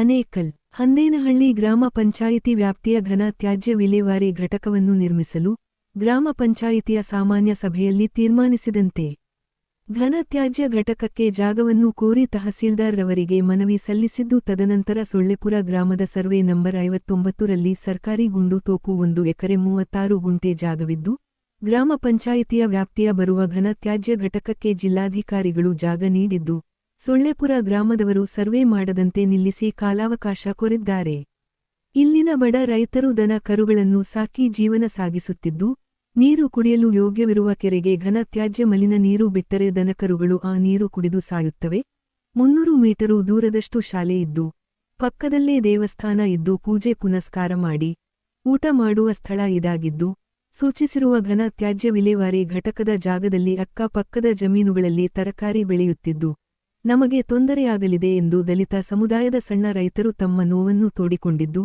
ಅನೇಕಲ್ ಹಂದೇನಹಳ್ಳಿ ಗ್ರಾಮ ಪಂಚಾಯಿತಿ ವ್ಯಾಪ್ತಿಯ ಘನ ತ್ಯಾಜ್ಯ ವಿಲೇವಾರಿ ಘಟಕವನ್ನು ನಿರ್ಮಿಸಲು ಗ್ರಾಮ ಪಂಚಾಯಿತಿಯ ಸಾಮಾನ್ಯ ಸಭೆಯಲ್ಲಿ ತೀರ್ಮಾನಿಸಿದಂತೆ ಘನ ತ್ಯಾಜ್ಯ ಘಟಕಕ್ಕೆ ಜಾಗವನ್ನು ಕೋರಿ ತಹಸೀಲ್ದಾರ್ ರವರಿಗೆ ಮನವಿ ಸಲ್ಲಿಸಿದ್ದು ತದನಂತರ ಸೊಳ್ಳೆಪುರ ಗ್ರಾಮದ ಸರ್ವೆ ನಂಬರ್ 59ರಲ್ಲಿ ಸರ್ಕಾರಿ ಗುಂಡು ತೋಪು 1 ಎಕರೆ 36 ಗುಂಟೆ ಜಾಗವಿದ್ದು ಗ್ರಾಮ ಪಂಚಾಯಿತಿಯ ವ್ಯಾಪ್ತಿಯ ಬರುವ ಘನ ತ್ಯಾಜ್ಯ ಘಟಕಕ್ಕೆ ಜಿಲ್ಲಾಧಿಕಾರಿಗಳು ಜಾಗ ನೀಡಿದ್ದು ಸೊಳ್ಳೆಪುರ ಗ್ರಾಮದವರು ಸರ್ವೆ ಮಾಡದಂತೆ ನಿಲ್ಲಿಸಿ ಕಾಲಾವಕಾಶ ಕೋರಿದ್ದಾರೆ. ಇಲ್ಲಿನ ಬಡ ರೈತರು ದನ ಕರುಗಳನ್ನು ಸಾಕಿ ಜೀವನ ಸಾಗಿಸುತ್ತಿದ್ದು ನೀರು ಕುಡಿಯಲು ಯೋಗ್ಯವಿರುವ ಕೆರೆಗೆ ಘನ ತ್ಯಾಜ್ಯ ಮಲಿನ ನೀರು ಬಿಟ್ಟರೆ ದನಕರುಗಳು ಆ ನೀರು ಕುಡಿದು ಸಾಯುತ್ತವೆ. 300 ಮೀಟರು ದೂರದಷ್ಟು ಶಾಲೆ ಇದ್ದು ಪಕ್ಕದಲ್ಲೇ ದೇವಸ್ಥಾನ ಇದ್ದು ಪೂಜೆ ಪುನಸ್ಕಾರ ಮಾಡಿ ಊಟ ಮಾಡುವ ಸ್ಥಳ ಇದಾಗಿದ್ದು ಸೂಚಿಸಿರುವ ಘನ ತ್ಯಾಜ್ಯ ವಿಲೇವಾರಿ ಘಟಕದ ಜಾಗದಲ್ಲಿ ಅಕ್ಕಪಕ್ಕದ ಜಮೀನುಗಳಲ್ಲಿ ತರಕಾರಿ ಬೆಳೆಯುತ್ತಿದ್ದು ನಮಗೆ ತೊಂದರೆಯಾಗಲಿದೆ ಎಂದು ದಲಿತ ಸಮುದಾಯದ ಸಣ್ಣ ರೈತರು ತಮ್ಮ ನೋವನ್ನು ತೋಡಿಕೊಂಡಿದ್ದು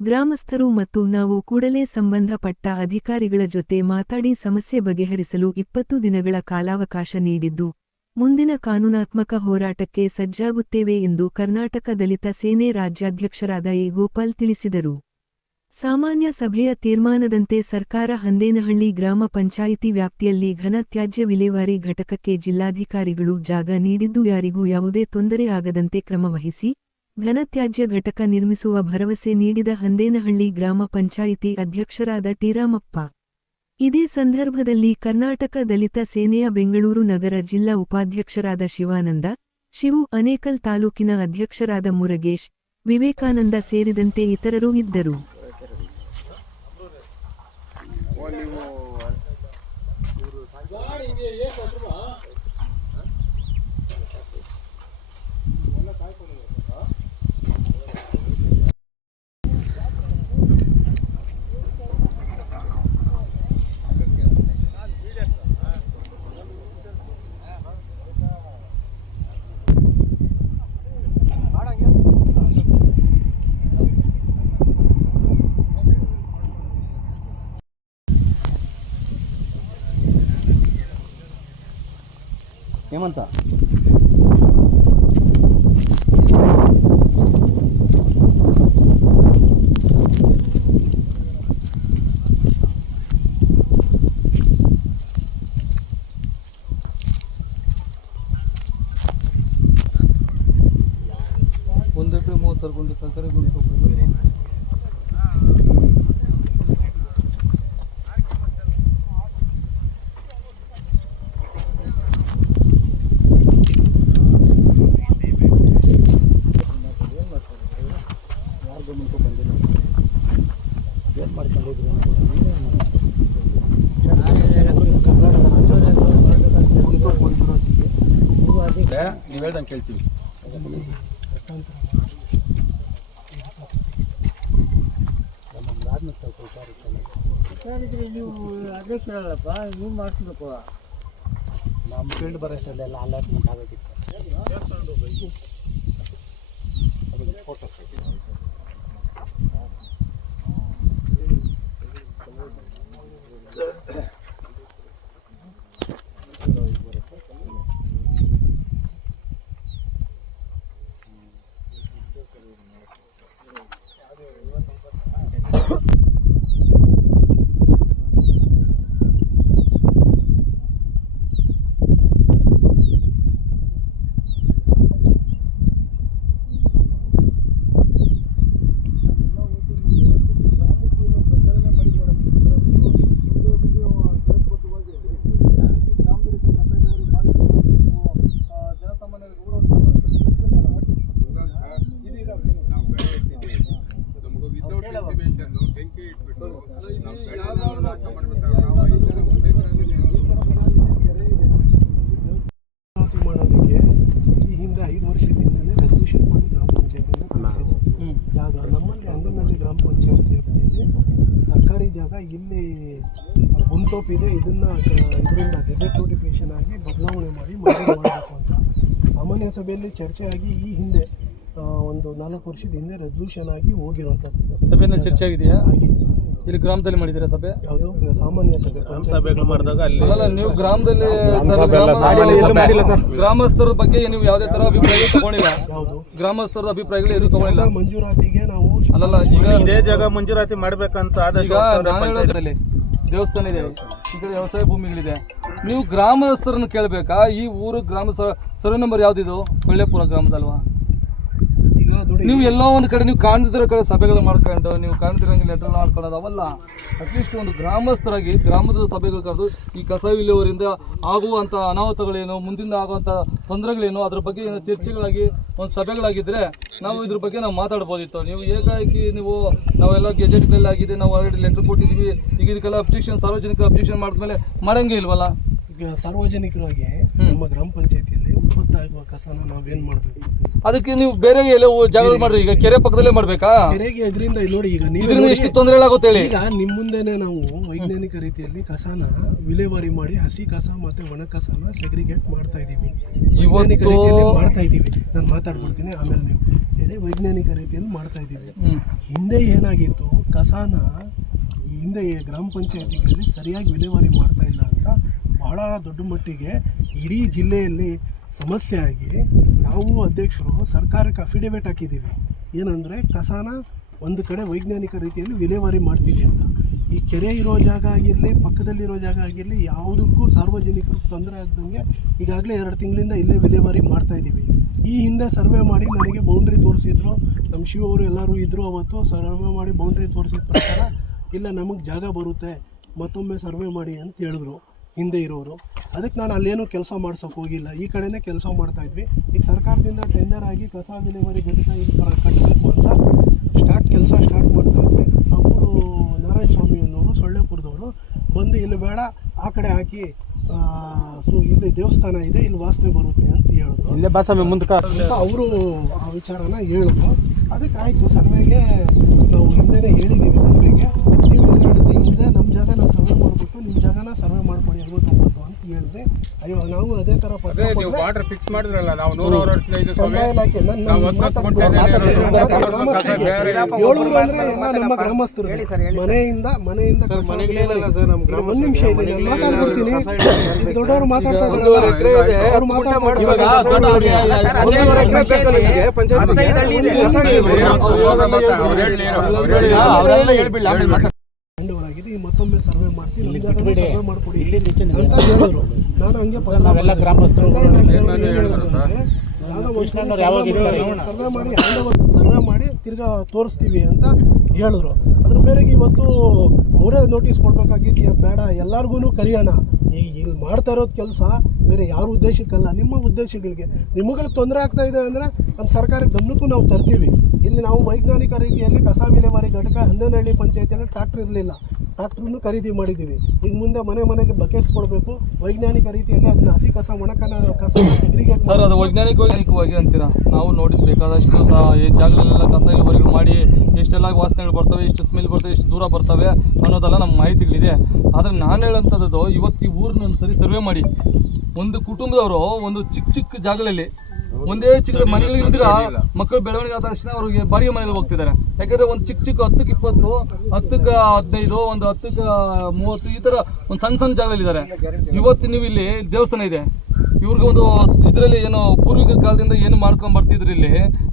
ಗ್ರಾಮಸ್ಥರು ಮತ್ತು ನಾವು ಕೂಡಲೇ ಸಂಬಂಧಪಟ್ಟ ಅಧಿಕಾರಿಗಳ ಜೊತೆ ಮಾತಾಡಿ ಸಮಸ್ಯೆ ಬಗೆಹರಿಸಲು 20 ದಿನಗಳ ಕಾಲಾವಕಾಶ ನೀಡಿದ್ದು ಮುಂದಿನ ಕಾನೂನಾತ್ಮಕ ಹೋರಾಟಕ್ಕೆ ಸಜ್ಜಾಗುತ್ತೇವೆ ಎಂದು ಕರ್ನಾಟಕ ದಲಿತ ಸೇನೆ ರಾಜ್ಯಾಧ್ಯಕ್ಷರಾದ ಎ. ಗೋಪಾಲ್ ತಿಳಿಸಿದರು. ಸಾಮಾನ್ಯ ಸಭೆಯ ತೀರ್ಮಾನದಂತೆ ಸರ್ಕಾರ ಹಂದೇನಹಳ್ಳಿ ಗ್ರಾಮ ಪಂಚಾಯಿತಿ ವ್ಯಾಪ್ತಿಯಲ್ಲಿ ಘನ ತ್ಯಾಜ್ಯ ವಿಲೇವಾರಿ ಘಟಕಕ್ಕೆ ಜಿಲ್ಲಾಧಿಕಾರಿಗಳು ಜಾಗ ನೀಡಿದ್ದು ಯಾರಿಗೂ ಯಾವುದೇ ತೊಂದರೆ ಆಗದಂತೆ ಕ್ರಮವಹಿಸಿ ಘನತ್ಯಾಜ್ಯ ಘಟಕ ನಿರ್ಮಿಸುವ ಭರವಸೆ ನೀಡಿದ ಹಂದೇನಹಳ್ಳಿ ಗ್ರಾಮ ಪಂಚಾಯಿತಿ ಅಧ್ಯಕ್ಷರಾದ ಟಿರಾಮಪ್ಪ. ಇದೇ ಸಂದರ್ಭದಲ್ಲಿ ಕರ್ನಾಟಕ ದಲಿತ ಸೇನೆಯ ಬೆಂಗಳೂರು ನಗರ ಜಿಲ್ಲಾ ಉಪಾಧ್ಯಕ್ಷರಾದ ಶಿವಾನಂದ, ಶಿವು, ಅನೇಕಲ್ ತಾಲೂಕಿನ ಅಧ್ಯಕ್ಷರಾದ ಮುರಗೇಶ್, ವಿವೇಕಾನಂದ ಸೇರಿದಂತೆ ಇತರರು ಇದ್ದರು. ಹೇಮಂತ ಒಂದು ಎಕರೆ 36 ಗುಂಟೆ ಸರ್ಕಾರಿ ಗುಂಡು ನೀವು ಹೇಳ್ದಂಗೆ ಕೇಳ್ತೀವಿ. ನೀವು ಅಧ್ಯಕ್ಷರಲ್ಲಪ್ಪ, ನೀವು ಮಾಡಿಸ್ಬೇಕು. ನಮ್ಮ ಫೀಲ್ಡ್ ಬರೋಷ್ಟೆಲ್ಲ ಅಲರ್ಟ್ಮೆಂಟ್ ಆಗಬೇಕಿತ್ತು. ಫೋಟೋಸ್ ಮಾಡೋದಕ್ಕೆ ಈ ಹಿಂದೆ 5 ವರ್ಷದಿಂದಲೇ ರೆಸಲ್ಯೂಷನ್ ಮಾಡಿ ಗ್ರಾಮ ಪಂಚಾಯತಿಯಿಂದ ಜಾಗ ನಮ್ಮಲ್ಲಿ ಹಂದೇನಹಳ್ಳಿ ಗ್ರಾಮ ಪಂಚಾಯತ್ ವ್ಯಾಪ್ತಿಯಲ್ಲಿ ಸರ್ಕಾರಿ ಜಾಗ ಇಲ್ಲಿ ಗುಂಟೋಪಿದೆ. ಇದನ್ನು ಇದರಿಂದ ಗೆಜೆಟ್ ನೋಟಿಫಿಕೇಶನ್ ಆಗಿ ಬದಲಾವಣೆ ಮಾಡಿ ಮಂಜೂರು ಮಾಡಬೇಕು ಅಂತ ಸಾಮಾನ್ಯ ಸಭೆಯಲ್ಲಿ ಚರ್ಚೆ ಆಗಿ ಈ ಹಿಂದೆ ಒಂದು ಒಂದು 4 ವರ್ಷದ ಹಿಂದೆ ರೆಸಲ್ಯೂಷನ್ ಆಗಿ ಹೋಗಿರುವಂಥದ್ದು ಸಭೆನ ಚರ್ಚೆ ಆಗಿದೆಯಾ? ಆಗಿದೆ. ಇಲ್ಲಿ ಗ್ರಾಮದಲ್ಲಿ ಮಾಡಿದ್ದೀರಾ ಸಭೆ? ಯಾವುದು ಸಾಮಾನ್ಯ ಸಭೆ ಸಭೆಗಳು ಮಾಡಿದಾಗ ಅಲ್ಲಿ ಅಲ್ಲ, ನೀವು ಗ್ರಾಮದಲ್ಲಿ ಗ್ರಾಮಸ್ಥರ ಬಗ್ಗೆ ನೀವು ಯಾವುದೇ ತರ ಅಭಿಪ್ರಾಯ ತಗೊಂಡಿಲ್ಲ? ಯಾವುದು ಗ್ರಾಮಸ್ಥರ ಅಭಿಪ್ರಾಯಗಳು ಏನು ತಗೊಂಡಿಲ್ಲ? ಮಂಜೂರಾತಿಗೆ ನಾವು ಅಲ್ಲಲ್ಲ, ಈಗ ಇದೇ ಜಾಗ ಮಂಜೂರಾತಿ ಮಾಡ್ಬೇಕಂತ ಆದೇಶ ಈಗ ನಾನು ಹೇಳೋದ್ರಲ್ಲಿ ದೇವಸ್ಥಾನ ಇದೆ, ಈ ಕಡೆ ವ್ಯವಸಾಯ ಭೂಮಿಗಳಿದೆ. ನೀವು ಗ್ರಾಮಸ್ಥರನ್ನು ಕೇಳಬೇಕಾ? ಈ ಊರು ಗ್ರಾಮ ಸರ್ವೆ ನಂಬರ್ ಯಾವ್ದಿದು? ಕೊಳ್ಳೇಪುರ ಗ್ರಾಮದಲ್ವಾ? ಈಗ ನೋಡಿ, ನೀವು ಎಲ್ಲೋ ಒಂದು ಕಡೆ ನೀವು ಕಾಣದಿರೋ ಕಡೆ ಸಭೆಗಳು ಮಾಡ್ಕೊಂಡು ನೀವು ಕಾಣದಿರಂಗೆ ಲೆಟರ್ ಮಾಡ್ಕೊಳ್ಳೋದು ಅವಲ್ಲ. ಅಟ್ಲೀಸ್ಟ್ ಒಂದು ಗ್ರಾಮಸ್ಥರಾಗಿ ಗ್ರಾಮದ ಸಭೆಗಳು ಕರೆದು ಈ ಕಸ ವಿಲೇವಾರಿಯಿಂದ ಆಗುವಂಥ ಅನಾಹುತಗಳೇನು, ಮುಂದಿನ ಆಗುವಂಥ ತೊಂದರೆಗಳೇನು, ಅದ್ರ ಬಗ್ಗೆ ಏನೋ ಚರ್ಚೆಗಳಾಗಿ ಒಂದು ಸಭೆಗಳಾಗಿದ್ದರೆ ನಾವು ಇದ್ರ ಬಗ್ಗೆ ನಾವು ಮಾತಾಡ್ಬೋದಿತ್ತು. ನೀವು ಏಕಾಏಕಿ ನಾವೆಲ್ಲ ಗೆಜೆಟ್ಗಳಲ್ಲಿ ಆಗಿದೆ, ನಾವು ಆಲ್ರೆಡಿ ಲೆಟರ್ ಕೊಟ್ಟಿದ್ದೀವಿ, ಈಗ ಇದಕ್ಕೆಲ್ಲ ಅಬ್ಜೆಕ್ಷನ್, ಸಾರ್ವಜನಿಕ ಅಬ್ಜೆಕ್ಷನ್ ಮಾಡಿದ್ಮೇಲೆ ಮಾಡಂಗೆ ಇಲ್ವಲ್ಲ? ಈಗ ಸಾರ್ವಜನಿಕರಾಗಿ ನಮ್ಮ ಗ್ರಾಮ ಪಂಚಾಯತಿಯಲ್ಲಿ ಉತ್ಪತ್ತಾಗುವ ಕಸನ ನಾವೇನ್ ಮಾಡಬೇಕು? ಅದಕ್ಕೆ ನೀವು ಬೇರೆ ಎಲ್ಲ ಜಾಗಗಳು ಮಾಡ್ರಿ. ಈಗ ಕೆರೆ ಪಕ್ಕದಲ್ಲೇ ಮಾಡ್ಬೇಕಾ? ಕೆರೆಗೆ ಇದರಿಂದ ನೋಡಿ, ಈಗ ಇದರಿಂದ ಎಷ್ಟು ತೊಂದರೆಗಳಾಗುತ್ತೆ ಹೇಳಿ. ಈಗ ನಿಮ್ಮ ಮುಂದೆನೆ ನಾವು ವೈಜ್ಞಾನಿಕ ರೀತಿಯಲ್ಲಿ ಕಸನ ವಿಲೇವಾರಿ ಮಾಡಿ ಹಸಿ ಕಸ ಮತ್ತೆ ಒಣ ಕಸನ ಸೆಗ್ರಿಗೇಟ್ ಮಾಡ್ತಾ ಇದೀವಿ. ವೈಜ್ಞಾನಿಕ ರೀತಿಯಲ್ಲಿ ಮಾಡ್ತಾ ಇದೀವಿ. ನಾನು ಮಾತಾಡ್ಬಿಡ್ತೀನಿ, ಆಮೇಲೆ ನೀವು ಹೇಳಿ. ವೈಜ್ಞಾನಿಕ ರೀತಿಯಲ್ಲಿ ಮಾಡ್ತಾ ಇದೀವಿ. ಹಿಂದೆ ಏನಾಗಿತ್ತು, ಕಸನ ಹಿಂದೆ ಗ್ರಾಮ ಪಂಚಾಯತಿಗಳಲ್ಲಿ ಸರಿಯಾಗಿ ವಿಲೇವಾರಿ ಮಾಡ್ತಾ ಇಲ್ಲ ಅಂತ ಬಹಳ ದೊಡ್ಡ ಮಟ್ಟಿಗೆ ಇಡೀ ಜಿಲ್ಲೆಯಲ್ಲಿ ಸಮಸ್ಯೆ ಆಗಿ ನಾವು ಅಧ್ಯಕ್ಷರು ಸರ್ಕಾರಕ್ಕೆ ಅಫಿಡೇವಿಟ್ ಹಾಕಿದ್ದೀವಿ. ಏನಂದರೆ ಕಸನ ಒಂದು ಕಡೆ ವೈಜ್ಞಾನಿಕ ರೀತಿಯಲ್ಲಿ ವಿಲೇವಾರಿ ಮಾಡ್ತೀವಿ ಅಂತ. ಈ ಕೆರೆ ಇರೋ ಜಾಗ ಆಗಿರಲಿ, ಪಕ್ಕದಲ್ಲಿರೋ ಜಾಗ ಆಗಿರಲಿ, ಯಾವುದಕ್ಕೂ ಸಾರ್ವಜನಿಕರು ತೊಂದರೆ ಆಗದಂಗೆ ಈಗಾಗಲೇ 2 ತಿಂಗಳಿಂದ ಇಲ್ಲೇ ವಿಲೇವಾರಿ ಮಾಡ್ತಾ ಇದ್ದೀವಿ. ಈ ಹಿಂದೆ ಸರ್ವೆ ಮಾಡಿ ನನಗೆ ಬೌಂಡ್ರಿ ತೋರಿಸಿದ್ರು, ನಮ್ಮ ಶಿವ ಅವರು ಎಲ್ಲರೂ ಇದ್ದರು. ಅವತ್ತು ಸರ್ವೆ ಮಾಡಿ ಬೌಂಡ್ರಿ ತೋರಿಸಿದ ಪ್ರಕಾರ ಇಲ್ಲ ನಮಗೆ ಜಾಗ ಬರುತ್ತೆ, ಮತ್ತೊಮ್ಮೆ ಸರ್ವೆ ಮಾಡಿ ಅಂತ ಹೇಳಿದ್ರು ಹಿಂದೆ ಇರೋರು. ಅದಕ್ಕೆ ನಾನು ಅಲ್ಲೇನೂ ಕೆಲಸ ಮಾಡ್ಸೋಕೆ ಹೋಗಿಲ್ಲ, ಈ ಕಡೆನೇ ಕೆಲಸ ಮಾಡ್ತಾಯಿದ್ವಿ. ಈಗ ಸರ್ಕಾರದಿಂದ ಟೆಂಡರ್ ಆಗಿ ಕಸ ವಿಲೇವಾರಿ ಘಟಕ ಕಟ್ಟಬೇಕು ಅಂತ ಕೆಲಸ ಸ್ಟಾರ್ಟ್ ಮಾಡ್ತಾಯಿದ್ವಿ. ಅವರು ನಾರಾಯಣ ಸ್ವಾಮಿ ಅನ್ನೋರು ಸೊಳ್ಳೆಪುರದವರು ಬಂದು ಇಲ್ಲಿ ಬೇಡ, ಆ ಕಡೆ ಹಾಕಿ, ಇಲ್ಲಿ ದೇವಸ್ಥಾನ ಇದೆ, ಇಲ್ಲಿ ವಾಸನೆ ಬರುತ್ತೆ ಅಂತ ಹೇಳಿದ್ರು. ಇಲ್ಲೇ ಬಾಸಮೆ ಮುಂದಕ್ಕೆ ಅವರು ಆ ವಿಚಾರನ ಹೇಳಿದ್ರು. ಅದಕ್ಕೆ ಆಯಿತು, ಸರ್ವೆಗೆ ನಾವು ಹಿಂದೆನೇ ಹೇಳಿದ್ದೀವಿ. ಸರ್ವೆಗೆ ನೀವು ಹೇಳಿದ್ರಿ, ಹಿಂದೆ ನಮ್ಮ ಜಾಗನ ಸರ್ವೆ ಮಾಡಿಬಿಟ್ಟು ನಿಮ್ಮ ಜಾಗನ ಸರ್ವೆ ಮಾಡ್ಕೊಳ್ಳಿ 59 ಅಂತ ಹೇಳಿದ್ರೆ, ಅಯ್ಯೋ ನಾವು ಅದೇ ಥರ ವಾಟರ್ ಫಿಕ್ಸ್ ಮಾಡಿದ್ರಲ್ಲ, ನಾವು 100 ವರ್ಷದ ಇದು ಇಲಾಖೆ ಏಳೂರು ಅಂದರೆ ಎಲ್ಲ ನಮ್ಮ ಗ್ರಾಮಸ್ಥರು ಮನೆಯಿಂದ ಒಂದು ನಿಮಿಷ ಇದೆ, ನಾನು ಮಾತಾಡ್ಬಿಡ್ತೀನಿ. ದೊಡ್ಡವರು ಮಾತಾಡ್ತಾ ಇದ್ದಾರೆ, ಅವ್ರು ಮಾತಾಡ್ತಾರೆ. ಮತ್ತೊಮ್ಮೆ ಸರ್ವೆ ಮಾಡಿಸಿ ಸರ್ವೆ ಮಾಡ್ಕೊಡಿ ಅಂತ ಹೇಳಿದ್ರು. ನಾನು ಹಂಗೆ ಸರ್ವೆ ಮಾಡಿ ತಿರ್ಗಾ ತೋರಿಸ್ತೀವಿ ಅಂತ ಹೇಳಿದ್ರು. ಅದ್ರ ಮೇರೆಗೆ ಇವತ್ತು ಅವರೇ ನೋಟಿಸ್ ಕೊಡ್ಬೇಕಾಗಿತ್ತು, ಬೇಡ ಎಲ್ಲರಿಗೂ ಕರೆಯೋಣ, ಇಲ್ಲಿ ಮಾಡ್ತಾ ಇರೋದು ಕೆಲಸ ಬೇರೆ ಯಾರ ಉದ್ದೇಶಕ್ಕಲ್ಲ, ನಿಮ್ಮ ಉದ್ದೇಶಗಳಿಗೆ. ನಿಮಗೆ ತೊಂದರೆ ಆಗ್ತಾ ಇದೆ ಅಂದರೆ ನಮ್ಮ ಸರ್ಕಾರ ಗಮನಕ್ಕೂ ನಾವು ತರ್ತೀವಿ. ಇಲ್ಲಿ ನಾವು ವೈಜ್ಞಾನಿಕ ರೀತಿಯಲ್ಲಿ ಕಸ ವಿಲೇವಾರಿ ಘಟಕ ಹಂದನಹಳ್ಳಿ ಪಂಚಾಯತಿಯಲ್ಲಿ ಟ್ರಾಕ್ಟರ್ ಇರಲಿಲ್ಲ, ಟ್ರಾಕ್ಟ್ರನ್ನು ಖರೀದಿ ಮಾಡಿದ್ದೀವಿ. ಈಗ ಮುಂದೆ ಮನೆಗೆ ಬಕೆಟ್ಸ್ ಕೊಡಬೇಕು. ವೈಜ್ಞಾನಿಕ ರೀತಿಯಲ್ಲಿ ಅದನ್ನ ಹಸಿ ಕಸ ಒಣಕನ ಕಸ ಸೆಗ್ರಿಗೇಟ್. ಸರ್, ಅದು ವೈಜ್ಞಾನಿಕವಾಗಿ ಅಂತೀರಾ? ನಾವು ನೋಡಿದ್ ಬೇಕಾದಷ್ಟು ಜಾಗಗಳೆಲ್ಲ ಕಸ ಇಳುವರಿಗಳು ಮಾಡಿ ಎಷ್ಟೆಲ್ಲ ವಾಸನೆಗಳು ಬರ್ತವೆ, ಎಷ್ಟು ಸ್ಮೆಲ್ ಬರ್ತವೆ, ಎಷ್ಟು ದೂರ ಬರ್ತವೆ ಅನ್ನೋದೆಲ್ಲ ನಮ್ಮ ಮಾಹಿತಿಗಳಿದೆ. ಆದರೆ ನಾನು ಹೇಳೋಂಥದ್ದು, ಇವತ್ತು ಈ ಊರನ್ನ ಒಂದು ಸರಿ ಸರ್ವೆ ಮಾಡಿ, ಒಂದು ಕುಟುಂಬದವರು ಒಂದು ಚಿಕ್ಕ ಜಾಗದಲ್ಲಿ ಒಂದೇ ಚಿಕ್ಕ ಮನೆಗಳಿದ್ರೆ ಮಕ್ಕಳು ಬೆಳವಣಿಗೆ ಆದ ತಕ್ಷಣ ಅವ್ರಿಗೆ ಬಾಡಿಗೆ ಮನೆಯಲ್ಲಿ ಹೋಗ್ತಿದ್ದಾರೆ. ಯಾಕಂದ್ರೆ ಒಂದು ಚಿಕ್ಕ 10ಕ್ಕೆ 20, 10ಕ್ಕೆ 15, ಒಂದು 10ಕ್ಕೆ 30 ಈ ಥರ ಒಂದು ಸಣ್ಣ ಜಾಗದಲ್ಲಿದ್ದಾರೆ. ಇವತ್ತು ನೀವು ಇಲ್ಲಿ ದೇವಸ್ಥಾನ ಇದೆ, ಇವ್ರಿಗೆ ಒಂದು ಇದರಲ್ಲಿ ಏನೋ ಪೂರ್ವಿಕ ಕಾಲದಿಂದ ಏನು ಮಾಡ್ಕೊಂಡು ಬರ್ತಿದ್ರಿ, ಇಲ್ಲಿ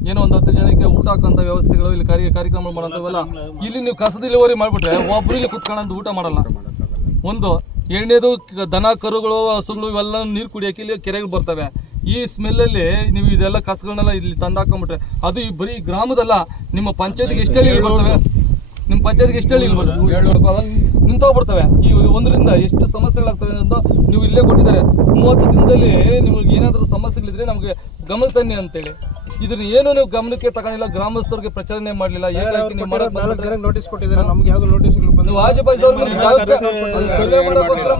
ಏನೋ ಒಂದು 10 ಜನಕ್ಕೆ ಊಟ ಹಾಕೋಂಥ ವ್ಯವಸ್ಥೆಗಳು, ಇಲ್ಲಿ ಕಾರ್ಯಕ್ರಮ ಮಾಡೋಂಥವೆಲ್ಲ ಇಲ್ಲಿ ನೀವು ಕಸದ ಇಳುವರಿ ಮಾಡಿಬಿಟ್ರೆ ಒಬ್ರು ಇಲ್ಲಿ ಕುತ್ಕೊಳ್ಳೋದು ಊಟ ಮಾಡಲ್ಲ. ಒಂದು ಎರಡನೇದು, ದನ ಕರುಗಳು ಹಸುಗಳು ಇವೆಲ್ಲ ನೀರು ಕುಡಿಯೋಕೆ ಇಲ್ಲಿ ಕೆರೆಗಳು ಬರ್ತವೆ. ಈ ಸ್ಮೆಲ್ಲಲ್ಲಿ ನೀವು ಇದೆಲ್ಲ ಕಸಗಳನ್ನೆಲ್ಲ ಇಲ್ಲಿ ತಂದು ಹಾಕೊಂಡ್ಬಿಟ್ರೆ ಅದು ಈ ಬರೀ ಗ್ರಾಮದಲ್ಲ, ನಿಮ್ಮ ಪಂಚಾಯತ್ಗೆ ಎಷ್ಟು ಹೇಳಿ ಬರ್ತವೆ, ನಿಮ್ಮ ಪಂಚಾಯತ್ಗೆ ಎಷ್ಟು ಹೇಳಿ ನಿಂತೋಗ್ಬಿಡ್ತವೆ. ಈ 1ರಿಂದ ಎಷ್ಟು ಸಮಸ್ಯೆಗಳಾಗ್ತವೆ ಅಂತ ನೀವು ಇಲ್ಲೇ ಕೊಟ್ಟಿದ್ದಾರೆ. 30 ದಿನದಲ್ಲಿ ನಿಮ್ಗೆ ಏನಾದರೂ ಸಮಸ್ಯೆಗಳಿದ್ರೆ ನಮಗೆ ಗಮನ ತನ್ನಿ ಅಂತೇಳಿ. ಇದನ್ನ ಏನು ನೀವು ಗಮನಕ್ಕೆ ತಗೊಂಡಿಲ್ಲ, ಗ್ರಾಮಸ್ಥರಿಗೆ ಪ್ರಚಾರನೆ ಮಾಡಲಿಲ್ಲ. ಏಕಾಏಕಿ ನೀವು ನೋಟಿಸ್ ಕೊಟ್ಟಿದ್ದಾರೆ, ನಮ್ಗೆ ಯಾವ್ದು ನೋಟಿಸ್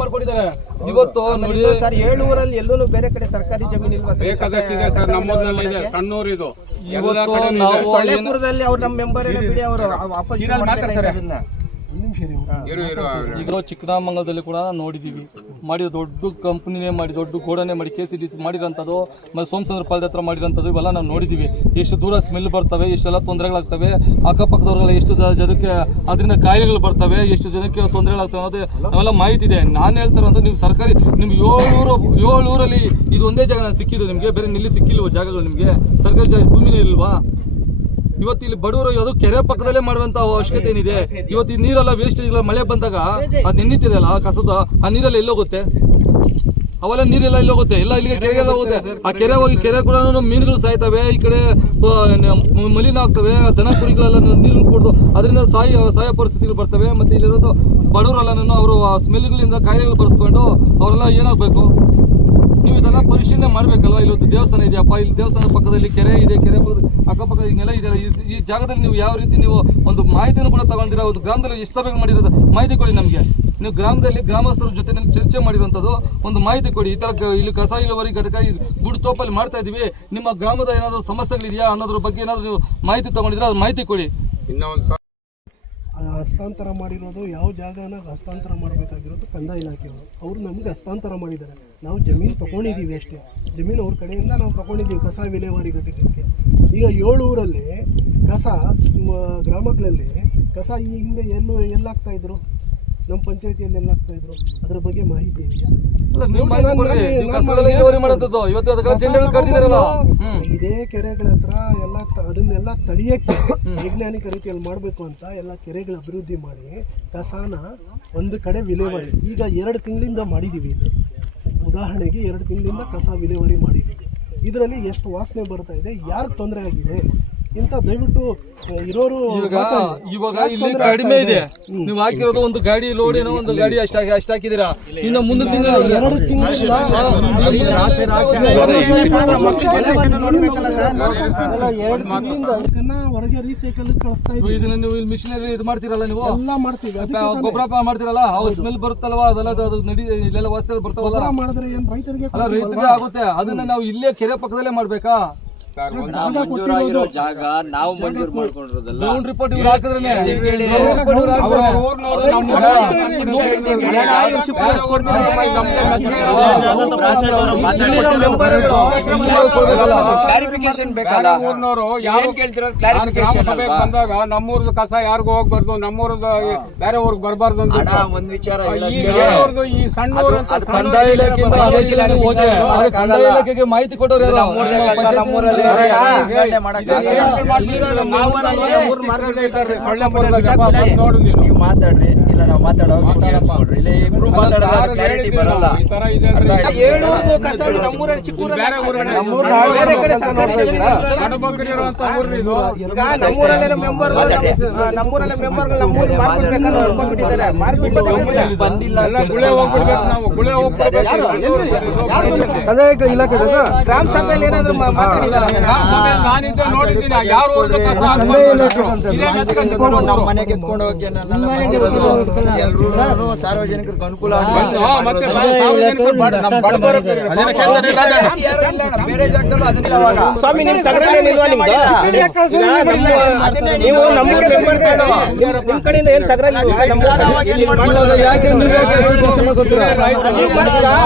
ಮಾಡ್ಕೊಟ್ಟಿದ್ದಾರೆ. ಇವತ್ತು ನೋಡಿ ಸರ್, 7 ಊರಲ್ಲಿ ಎಲ್ಲೂ ಬೇರೆ ಕಡೆ ಸರ್ಕಾರಿ ಜಮೀನು ಇಲ್ವಾ? ಬೇಕಾದಷ್ಟಿದೆ ಸರ್, ನಮ್ಮೂರಿನಲ್ಲಿ ಇದೆ, ಸಣ್ಣೂರು ಇದು. ಇವತ್ತು ನಾವು ಸೊಳ್ಳೆಪುರದಲ್ಲಿ ಅವ್ರು ನಮ್ಮ ಮೆಂಬರ್ ಬಿಡಿ, ಅವರು ಒಂದು ನಿಮಿಷ ಈಗ ಚಿಕ್ಕನಾಮಂಗಲದಲ್ಲಿ ಕೂಡ ನೋಡಿದ್ದೀವಿ ಮಾಡಿರೋ ದೊಡ್ಡ ಕಂಪ್ನಿನೇ ಮಾಡಿ ದೊಡ್ಡ ಗೋಡನೆ ಮಾಡಿ KCDC ಮಾಡಿರೋಂಥದ್ದು ಮತ್ತು ಸೋಮಸಂದ್ರ ಪಾಲದ ಹತ್ರ ಮಾಡಿರೋಂಥದ್ದು ಇವೆಲ್ಲ ನಾವು ನೋಡಿದ್ದೀವಿ. ಎಷ್ಟು ದೂರ ಸ್ಮೆಲ್ ಬರ್ತವೆ, ಎಷ್ಟೆಲ್ಲ ತೊಂದರೆಗಳಾಗ್ತವೆ, ಅಕ್ಕಪಕ್ಕದವ್ರಿಗೆಲ್ಲ ಎಷ್ಟು ಜನಕ್ಕೆ ಅದರಿಂದ ಕಾಯಿಲೆಗಳು ಬರ್ತವೆ, ಎಷ್ಟು ಜನಕ್ಕೆ ತೊಂದರೆಗಳಾಗ್ತವೆ ಅನ್ನೋದು ನಾವೆಲ್ಲ ಮಾಹಿತಿ ಇದೆ. ನಾನು ಹೇಳ್ತಾರಂತ ನೀವು ಸರ್ಕಾರಿ ನಿಮ್ಗೆ 7 ಇದು ಒಂದೇ ಜಾಗ ನಾನು ಸಿಕ್ಕಿದ್ದು ನಿಮಗೆ, ಬೇರೆ ಇಲ್ಲಿ ಸಿಕ್ಕಿಲ್ವ ಜಾಗಗಳು ನಿಮಗೆ? ಸರ್ಕಾರಿ ಜಾಗ ಭೂಮಿನೇ ಇಲ್ವಾ? ಇವತ್ತು ಇಲ್ಲಿ ಬಡವರು ಅದು ಕೆರೆ ಪಕ್ಕದಲ್ಲೇ ಮಾಡುವಂತ ಅವಶ್ಯಕತೆ ಏನಿದೆ? ಇವತ್ತು ಈ ನೀರೆಲ್ಲ ವೇಸ್ಟೇಜ್ ಮಳೆ ಬಂದಾಗ ಅದು ನಿಂತಿದೆಯಲ್ಲ ಕಸದ, ಆ ನೀರೆಲ್ಲ ಎಲ್ಲೋಗುತ್ತೆ? ಅವೆಲ್ಲ ನೀರೆಲ್ಲ ಎಲ್ಲೋಗುತ್ತೆ? ಎಲ್ಲ ಇಲ್ಲಿಗೆ ಕೆರೆಗೆಲ್ಲ ಹೋಗುತ್ತೆ. ಆ ಕೆರೆ ಹೋಗಿ ಕೆರೆ ಕೂಡ ಮೀನುಗಳು ಸಾಯ್ತವೆ, ಈ ಕಡೆ ಮಲಿನ ಆಗ್ತವೆ, ದನ ಕುರಿಗಳೆಲ್ಲ ನೀರು ಕುಡಿದು ಅದರಿಂದ ಸಾಯೋ ಪರಿಸ್ಥಿತಿಗಳು ಬರ್ತವೆ. ಮತ್ತೆ ಇಲ್ಲಿರೋದು ಬಡವರೆಲ್ಲ ಅವರು ಸ್ಮೆಲ್ಗಳಿಂದ ಕಾಯಿಲೆಗಳು ಬರೆಸ್ಕೊಂಡು ಅವರೆಲ್ಲ ಏನಾಗಬೇಕು? ನೀವು ಇದೆಲ್ಲ ಪರಿಶೀಲನೆ ಮಾಡ್ಬೇಕಲ್ವಾ? ಇಲ್ಲೊಂದು ದೇವಸ್ಥಾನ ಇದೆಯಪ್ಪ, ಇಲ್ಲಿ ದೇವಸ್ಥಾನ ಪಕ್ಕದಲ್ಲಿ ಕೆರೆ ಇದೆ, ಕೆರೆ ಅಕ್ಕಪಕ್ಕ ಹಿಂಗೆಲ್ಲ ಇದೆಯಲ್ಲ, ಈ ಜಾಗದಲ್ಲಿ ನೀವು ಯಾವ ರೀತಿ ನೀವು ಒಂದು ಮಾಹಿತಿಯನ್ನು ಕೂಡ ತಗೊಂಡಿರ, ಒಂದು ಗ್ರಾಮದಲ್ಲಿ ಎಷ್ಟು ಸಭೆಗಳು ಮಾಡಿರೋದು ಮಾಹಿತಿ ಕೊಡಿ ನಮಗೆ. ನೀವು ಗ್ರಾಮದಲ್ಲಿ ಗ್ರಾಮಸ್ಥರ ಜೊತೆ ಚರ್ಚೆ ಮಾಡಿರುವಂಥದ್ದು ಒಂದು ಮಾಹಿತಿ ಕೊಡಿ. ಈ ಥರ ಇಲ್ಲಿ ಕಸ ಇಳುವರಿ ಘಟಕ ಗುಡ್ ತೋಪಲ್ಲಿ ಮಾಡ್ತಾ ಇದೀವಿ, ನಿಮ್ಮ ಗ್ರಾಮದ ಏನಾದರೂ ಸಮಸ್ಯೆಗಳಿದೆಯಾ ಅನ್ನೋದ್ರ ಬಗ್ಗೆ ಏನಾದರೂ ನೀವು ಮಾಹಿತಿ ತಗೊಂಡಿದ್ರೆ ಅದು ಮಾಹಿತಿ ಕೊಡಿ. ಹಸ್ತಾಂತರ ಮಾಡಿರೋದು ಯಾವ ಜಾಗನ ಹಸ್ತಾಂತರ ಮಾಡಬೇಕಾಗಿರೋದು ಕಂದಾಯ ಇಲಾಖೆಯವರು. ಅವರು ನಮಗೆ ಹಸ್ತಾಂತರ ಮಾಡಿದ್ದಾರೆ, ನಾವು ಜಮೀನು ತೊಗೊಂಡಿದ್ದೀವಿ ಅಷ್ಟೇ. ಜಮೀನು ಅವ್ರ ಕಡೆಯಿಂದ ನಾವು ತೊಗೊಂಡಿದ್ದೀವಿ ಕಸ ವಿಲೇವಾರಿ ಘಟಕಕ್ಕೆ. ಈಗ 7 ಊರಲ್ಲಿ ಕಸ ಗ್ರಾಮಗಳಲ್ಲಿ ಕಸ ಈ ಹಿಂದೆ ಎಲ್ಲಾಗ್ತಾಯಿದ್ರು, ನಮ್ಮ ಪಂಚಾಯತಿಯಲ್ಲಿ ಎಲ್ಲಾಗ್ತಾಯಿದ್ರು, ಅದರ ಬಗ್ಗೆ ಮಾಹಿತಿ ಇದೆಯಾ? ಇದೇ ಕೆರೆಗಳ ಹತ್ರ ಎಲ್ಲ ಅದನ್ನೆಲ್ಲ ತಡೆಯೋಕ್ಕೆ ವೈಜ್ಞಾನಿಕ ರೀತಿಯಲ್ಲಿ ಮಾಡಬೇಕು ಅಂತ ಎಲ್ಲ ಕೆರೆಗಳ ಅಭಿವೃದ್ಧಿ ಮಾಡಿ ಕಸಾನ ಒಂದು ಕಡೆ ವಿಲೇವಾರಿ ಈಗ 2 ತಿಂಗಳಿಂದ ಮಾಡಿದ್ದೀವಿ. ಇದು ಉದಾಹರಣೆಗೆ 2 ತಿಂಗಳಿಂದ ಕಸ ವಿಲೇವಾರಿ ಮಾಡಿದ್ದೀವಿ. ಇದರಲ್ಲಿ ಎಷ್ಟು ವಾಸನೆ ಬರ್ತಾ ಇದೆ, ಯಾರಿಗೆ ತೊಂದರೆ ಆಗಿದೆ ಇಂತ ದಯವಿಟ್ಟು ಇರೋರು ಇವಾಗ ಇಲ್ಲಿ ಕಡಿಮೆ ಇದೆ. ನೀವು ಹಾಕಿರೋದು ಒಂದು ಗಾಡಿ ಲೋಡ್ ಏನೋ ಒಂದು ಗಾಡಿ ಅಷ್ಟು ಹಾಕಿದೀರಾ. ಇನ್ನು ಮುಂದಿನ ತಿಂಗಳು 2 ತಿಂಗಳಿಂದ ಹೊರಗೆ ರೀಸೈಕಲ್ ಕಳಿಸ್ತಾ ಇದ್ದೀವಿ. ಇದನ್ನ ನೀವು ಇಲ್ಲಿ ಮಿಷಿನರಿ ಇದು ಮಾಡ್ತೀರಲ್ಲ, ನೀವು ಎಲ್ಲ ಮಾಡ್ತೀವಿ. ಗೊಬ್ಬರ ಮಾಡ್ತೀರಲ್ಲ, ಅವು ಸ್ಮೆಲ್ ಬರುತ್ತಲ್ವಾ, ಅದೆಲ್ಲ ನಡಿ ಇಲ್ಲೆಲ್ಲ ವಾಸ್ತವ ಬರ್ತಾವಲ್ಲ, ಮಾಡಿದ್ರೆ ಏನ್ ರೈತರಿಗೆ ಅಲ್ಲ ರೈತರಿಗೆ ಆಗುತ್ತೆ. ಅದನ್ನ ನಾವು ಇಲ್ಲೇ ಕೆರೆ ಪಕ್ಕದಲ್ಲೇ ಮಾಡ್ಬೇಕಾ? ಜಾಗ ನಾವು ಮಂಜೂರು ಮಾಡ್ಕೊಂಡಿರೋದಲ್ಲ. ಗ್ರೌಂಡ್ ರಿಪೋರ್ಟ್ ಇವ್ರು ಹಾಕಿದ್ರೆ ಕ್ಲಾರಿಫಿಕೇಶನ್ ಬೇಕಲ್ಲ. ಊರ್ನವರು ಯಾರು ಬಂದಾಗ ನಮ್ಮೂರ್ದು ಕಸ ಯಾರಿಗೂ ಹೋಗ್ಬಾರ್ದು, ನಮ್ಮೂರ್ದು ಬೇರೆ ಊರ್ಗ್ ಬರಬಾರ್ದು ಅಂತ ಒಂದ್ ವಿಚಾರ ಈ ಸಣ್ಣ ಕಂದಾಯ ಇಲಾಖೆಯಿಂದ ಕಂದಾಯ ಇಲಾಖೆಗೆ ಮಾಹಿತಿ ಕೊಟ್ಟವ್ರು ಯಾರು? ನೀವು ಮಾತಾಡ್ರಿ, ಇಲ್ಲ ನಾವು ಮಾತಾಡೋಡ್ರಿ, ಇಲ್ಲ ಇಬ್ರು ಮಾತಾಡೋದು ಕ್ಲಾರಿಟಿ ಬರಲ್ಲ. ಗ್ರಾಮ ಸಭೆಯಲ್ಲಿ ಏನಾದ್ರು ನಾನಿದ್ದೆ ನೋಡಿದ್ದೀನಿ. ಯಾರು ಮನೆಗೆ ಎತ್ಕೊಂಡು ಹೋಗಿ ಎಲ್ಲರೂ ಸಾರ್ವಜನಿಕರಿಗೆ ಅನುಕೂಲ ಬೇರೆ ಜಾಗದಲ್ಲೂ ಅದನ್ನಿಲ್ಲ. ಸ್ವಾಮಿ ನಿಮ್ ತಗರಲ್ಲೇನಿಲ್ವಾ? ನಿಮ್ದು ನೀವು ನಮ್ಮೂರ ನಿಮ್ ಕಡೆಯಿಂದ ಏನ್ ತಗರಲ್ಲ?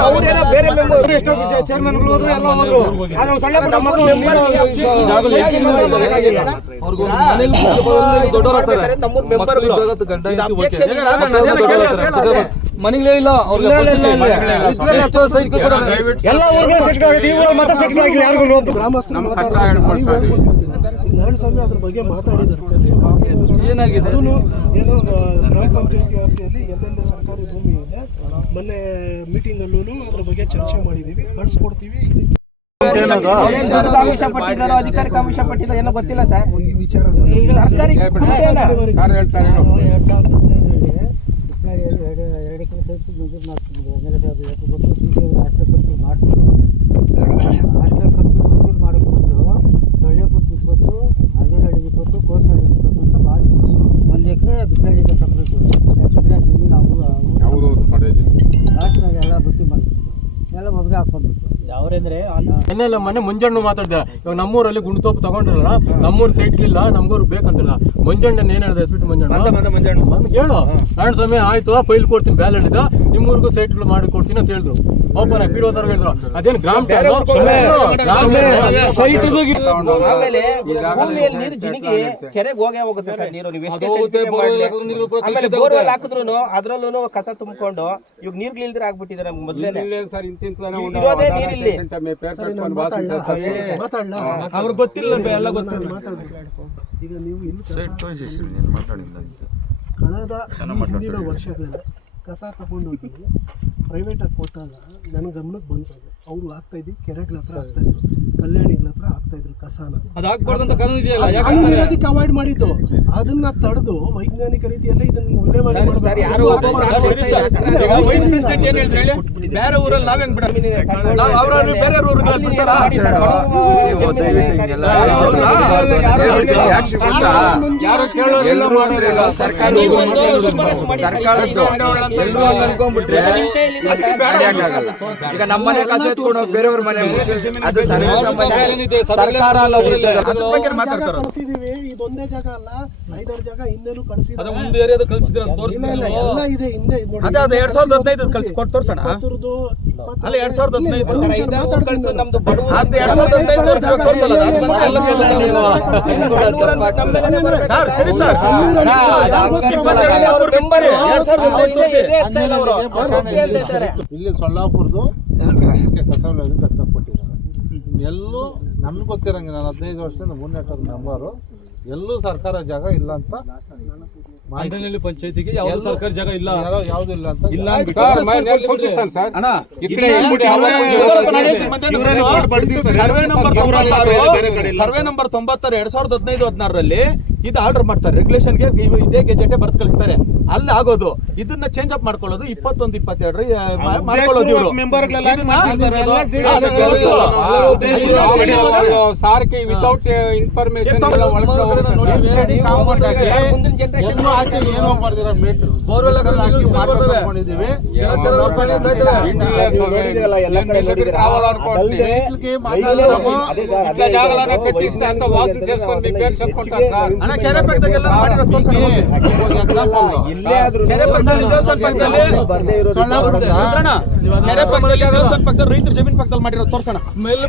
ಅವ್ರೇನೋ ಬೇರೆ ಚೇರ್ಮನ್ಗಳು ಎಲ್ಲ ಹೋದ್ರು. ಮನೆಗಳೇ ಇಲ್ಲ ನಾರಾಯಣಸ್ವಾಮಿ ಅದ್ರ ಬಗ್ಗೆ ಮಾತಾಡಿದ್ದಾರೆ. ಏನಾಗಿದೆ ಏನೋ ಗ್ರಾಮ ಪಂಚಾಯತಿ ವ್ಯಾಪ್ತಿಯಲ್ಲಿ ಎಲ್ಲೆಲ್ಲ ಸರ್ಕಾರಿ ಭೂಮಿ ಇದೆ, ಮೊನ್ನೆ ಮೀಟಿಂಗಲ್ಲೂ ಅದ್ರ ಬಗ್ಗೆ ಚರ್ಚೆ ಮಾಡಿದ್ದೀವಿ, ಕಳಿಸ್ಕೊಡ್ತೀವಿ. ಆಮಿಷ ಪಟ್ಟಿದ್ದಾರೋ ಅಧಿಕಾರಿಕ ಆಮಿಷ ಪಟ್ಟಿದ್ದಾರೋ ಏನೋ ಗೊತ್ತಿಲ್ಲ ಸರ್. ಈ ವಿಚಾರ ಸರ್ಕಾರಿ ಒಂದು ಎಕರೆ ಬಿಸಾಡಿಗೆ ಸಪ್ರೇಟ್ ಯಾಕಂದರೆ ನಾವು ಲಾಸ್ಟ್ನಾಗ ಎಲ್ಲ ಬುತ್ತಿ ಮಾಡ್ತಿದ್ವಿ, ಎಲ್ಲ ಒಬ್ಬರೇ ಹಾಕ್ಕೊಂಡ್ಬಿಟ್ಟು. ಯಾವ್ರಂದ್ರೆ ಇನ್ನೆಲ್ಲ ಮೊನ್ನೆ ಮುಂಜಾನೆ ಮಾತಾಡ್ದೆ, ಇವಾಗ ನಮ್ಮೂರಲ್ಲಿ ಗುಂಡ್ತೋಪ್ ತಗೊಂಡ್ರಲ್ಲ, ನಮ್ಮೂರ್ ಸೈಟ್ಲಿಲ್ಲ, ನಮ್ಗೂರು ಬೇಕಂತಲ್ಲ. ಮಂಜಣ್ಣ ಏನ್ ಹೇಳ್ದೆ ಎಸ್ಬಿಟ್ಟು ಮಂಜಣ್ಣ ಹೇಳು, ನಾರಾಯಣ ಸ್ವಾಮಿ ಆಯ್ತು ಫೈಲ್ ಕೊಡ್ತೀನಿ ಬ್ಯಾಲೆಟ್ ಇದೆ, ನಿಮ್ಮೂರ್ಗೂ ಸೈಟ್ಗಳು ಮಾಡಿ ಕೊಡ್ತೀನಿ ಅಂತ ಹೇಳಿದ್ರು. ಓಪನ್ ಪಿಡಿಒ ಸರ್ ಹೇಳಿದ್ರು, ಅದೇನು ಗ್ರಾಮ ಸೈಟ್ ಆಮೇಲೆ ಭೂಮಿಯಲ್ಲಿ ನೀರು ಜಿಣಿಗಿ ಕೆರೆಗೆ ಹೋಗುತ್ತೆ ಸರ್ ನೀರು. ನೀವು ಬೋರ್ವೆಲ್ ಹಾಕಿದ್ರು ಅದ್ರಲ್ಲೂ ಕಸ ತುಂಬಿಕೊಂಡು ಇವಾಗ ನೀರ್ಗಳಿಲ್ದ್ರೆ ಆಗ್ಬಿಟ್ಟಿದ್ದಾರೆ. ಮೊದಲೇ ಇರೋದೇ ನೀರಿಲ್ಲಿ ಅವ್ರಿಗೆ ಗೊತ್ತಿಲ್ಲ, ಎಲ್ಲ ಗೊತ್ತಿಲ್ಲ. ಈಗ ನೀವು ಕಳೆದ ಹಿಂದಿನ ವರ್ಷಗಳಲ್ಲಿ ಕಸ ತಗೊಂಡೋಗಿ ಪ್ರೈವೇಟಾಗಿ ಕೊಟ್ಟಾಗ ನನ್ನ ಗಮನಕ್ಕೆ ಬಂತು. ಅವ್ರು ಆಗ್ತಾ ಇದ್ವಿ ಕೆರೆಗಳ ಹತ್ರ ಆಗ್ತಾ ಇದ್ರು, ಕಲ್ಯಾಣಿಗಳ ಹತ್ರ ಆಗ್ತಾ ಇದ್ರು ಕಸನ. ಅದಕ್ಕೆ ಅವಾಯ್ಡ್ ಮಾಡಿದ್ದು, ಅದನ್ನ ತಡೆದು ವೈಜ್ಞಾನಿಕ ರೀತಿಯಲ್ಲೇ ಇದನ್ನ ವಿಲೇವಾರಿ ಬೇರೆ ಊರಲ್ಲಿ ನಾವ್ ಹೆಂಗ್ ಬಿಡ್ತೀವಿ? ಬೇರೆ ಊರಲ್ಲಿ ಈಗ ನಮ್ಮನೆ ಕಸ ಎತ್ಕೊಂಡು ಬೇರೆಯವ್ರ ಮನೆ ಸರ್ಕಾರ ಕಳಿಸಿದೀವಿ. ಇದೊಂದೇ ಜಾಗ ಅಲ್ಲ, 5-6 ಜಾಗ ಹಿಂದೆನೂ ಕಳಿಸಿದ್ರೆ ಮುಂದೆ ಏರಿಯಾದ ಕಳಿಸಿದ್ರೆ ಎಲ್ಲ ಇದೆ. ಹಿಂದೆ ಅದೇ 2015 ಕಳ್ಸಿ ಕೊಟ್ಟು ತೋರ್ಸೋಣ. ಅಲ್ಲ 2015 ನಮ್ದು ಇಲ್ಲಿ ಸೊಲ್ಲಾಪುರದು ಕಸ ಕೊಟ್ಟಿದ್ದಾರೆ. ಎಲ್ಲೂ ನಮ್ಗೆ ಗೊತ್ತಿರಂಗೆ, ನಾನು 15 ವರ್ಷದಿಂದ ಮುನ್ನೆ ನಂಬರು ಎಲ್ಲೂ ಸರ್ಕಾರ ಜಾಗ ಇಲ್ಲ ಅಂತ. ಮಾಂಡನಹಳ್ಳಿ ಪಂಚಾಯತಿಗೆ ಯಾವ್ದು ಸರ್ಕಾರಿ ಜಾಗ ಇಲ್ಲ, ಯಾವ್ದು ಇಲ್ಲ ಅಂತ ಸರ್ವೆ ನಂಬರ್ 96 2015-16ರಲ್ಲಿ ಇದು ಆರ್ಡರ್ ಮಾಡ್ತಾರೆ. ರೆಗ್ಯುಲೇಷನ್ಗೆ ಇದೇ ಗೆಜೆಟ್ ಬರ್ತ್ ಕಳಿಸ್ತಾರೆ. ಅಲ್ಲಿ ಆಗೋದು ಇದನ್ನ ಚೇಂಜ್ ಅಪ್ ಮಾಡ್ಕೊಳ್ಳೋದು 21-22 ಮಾಡ್ಕೊಳ್ಳೋದು ಇವರು ಸಾರಿಗೆ ವಿತೌಟ್ ಇನ್ಫಾರ್ಮೇಶನ್ ಕೆರೆ ಪಕ್ಕದಾಗೆಲ್ಲ ರೈತರ ಜಮೀನ್ ಪಕ್ಕದಲ್ಲಿ ಮಾಡಿರೋ ತೋರ್ಸೋಣ. ಸ್ಮೆಲ್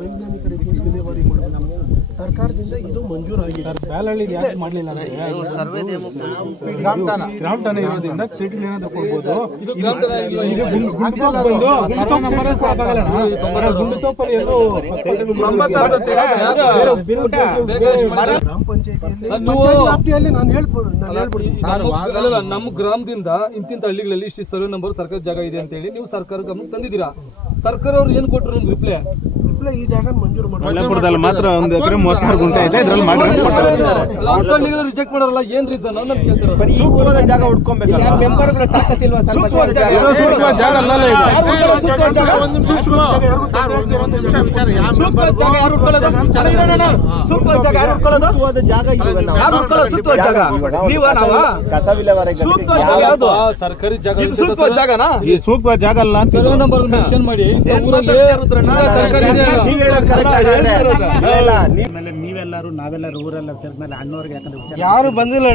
ವೈಜ್ಞಾನಿಕ ರೀತಿಯಲ್ಲಿ ವಿಲೇವಾರಿ ಮಾಡಬೇಕು. ಸರ್ಕಾರದಿಂದ ಇದು ಮಂಜೂರಾಗಿದೆ. ಬ್ಯಾಲಳ್ಳಿಗೆ ಯಾಕೆ ಮಾಡಲಿಲ್ಲ? ಗ್ರಾಮಠಾಣ ಇರೋದ್ರಿಂದ ಸಿಟಿಲಿ ಏನಾದ್ರು ಕೊಡ್ಬೋದು. ಗ್ರಾಮ ಪಂಚಾಯತಿಯಲ್ಲಿ ನಾನು ಹೇಳ್ಬಿಡ್ತೀನಿ. ನಮ್ಮ ಗ್ರಾಮದಿಂದ ಇಂತಿಂತ ಹಳ್ಳಿಗಳಲ್ಲಿ ಇಷ್ಟು ಸರ್ವೆ ನಂಬರ್ ಸರ್ಕಾರಿ ಜಾಗ ಇದೆ ಅಂತ ಹೇಳಿ ನೀವು ಸರ್ಕಾರ ಗಮನಕ್ಕೆ ತಂದಿದ್ದೀರಾ. ಸರ್ಕಾರ ಅವ್ರು ಏನ್ ಕೊಟ್ಟರು ನಮ್ಗೆ ರಿಪ್ಲೈ? ಈ ಜಾಗ ಮಂಜೂರು ಒಳ್ಳೆಪುರದಲ್ಲಿ ಮಾತ್ರ 1 ಎಕರೆ 33 ಗುಂಟೆ ಇದೆ, ಇದ್ರಲ್ಲಿ ರಿಜೆಕ್ಟ್ ಮಾಡಲ್ಲ. ಏನ್ ರೀಸನ್ ಅಂತ ಕೇಳ್ತಾರೆ. ಸೂಕ್ತವಾದ ಜಾಗ ಹುಡ್ಕೊಬೇಕಲ್ಲ, ಮೆಂಬರ್ಗಳು ತಾಕತ್ತಿಲ್ವಾ? ಸೂಕ್ತವಾದ ಜಾಗ ಅಲ್ಲ ಇದು. ಸರ್ಕಾರಿ ಜಾಗ ಸೂಕ್ತವಾದ ಜಾಗ ಅಲ್ಲ. ಸರ್ವೆ ನಂಬರ್ ಮೆನ್ಷನ್ ಮಾಡಿ ನೀವೆಲ್ಲರೂ ನಾವೆಲ್ಲರೂ ಊರೆಲ್ಲ ಸೇರಿದ್ಮೇಲೆ ಅಣ್ಣವ್ರಿಗೆ ಯಾರು ಬಂದಿಲ್ಲ.